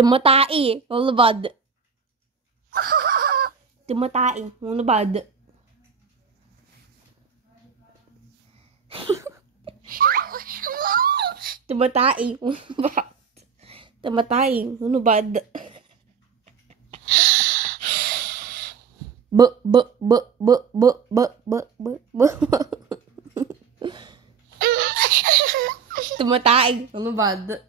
Tumatai. Ulubad. Tumatai. Ulubad. Tumatai. Ulubad. Tumatai. Ulubad. B. Tumatai. Ulubad.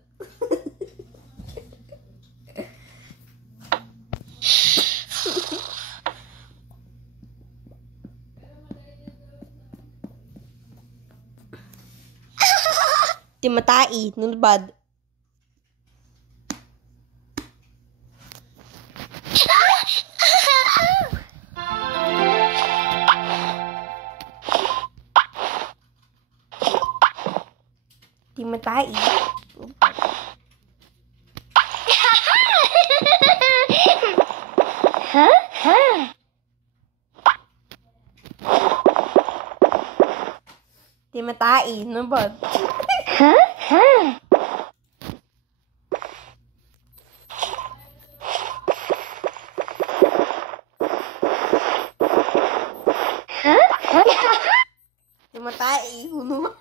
Timatai, nunbad. Timatai. Timatai, nunbad. Timatai, uno.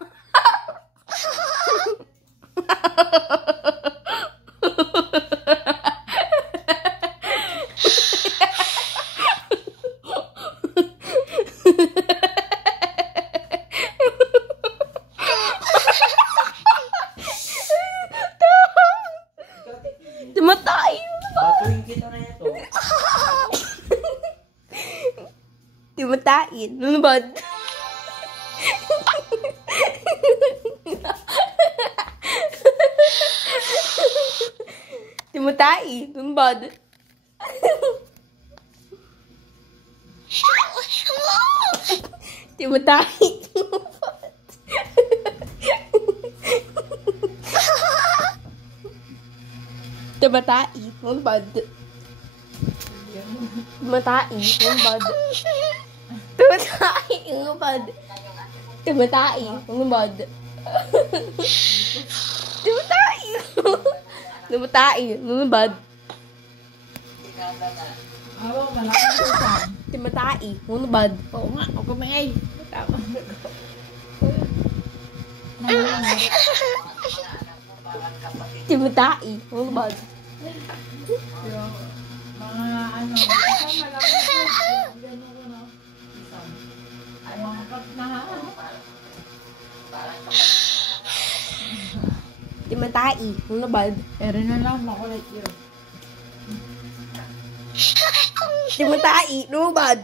Timatay! Batuhin kita na ito. Timatain. Nunbad. Timatain. Nunbad. Timatain. Timatai, nunbad. Timatai, nunbad. Timatai, nunbad. Timatai, nunbad. Timatai. Timatai, nunbad. Timatai, nunbad. Oo nga, ako may. Tama. Timatai, nunbad. Mga ano, gano'n ko no. Ay, mga patnahan. Timatai, nunbad. Pero na lang, makulit yun. Timatai, nunbad.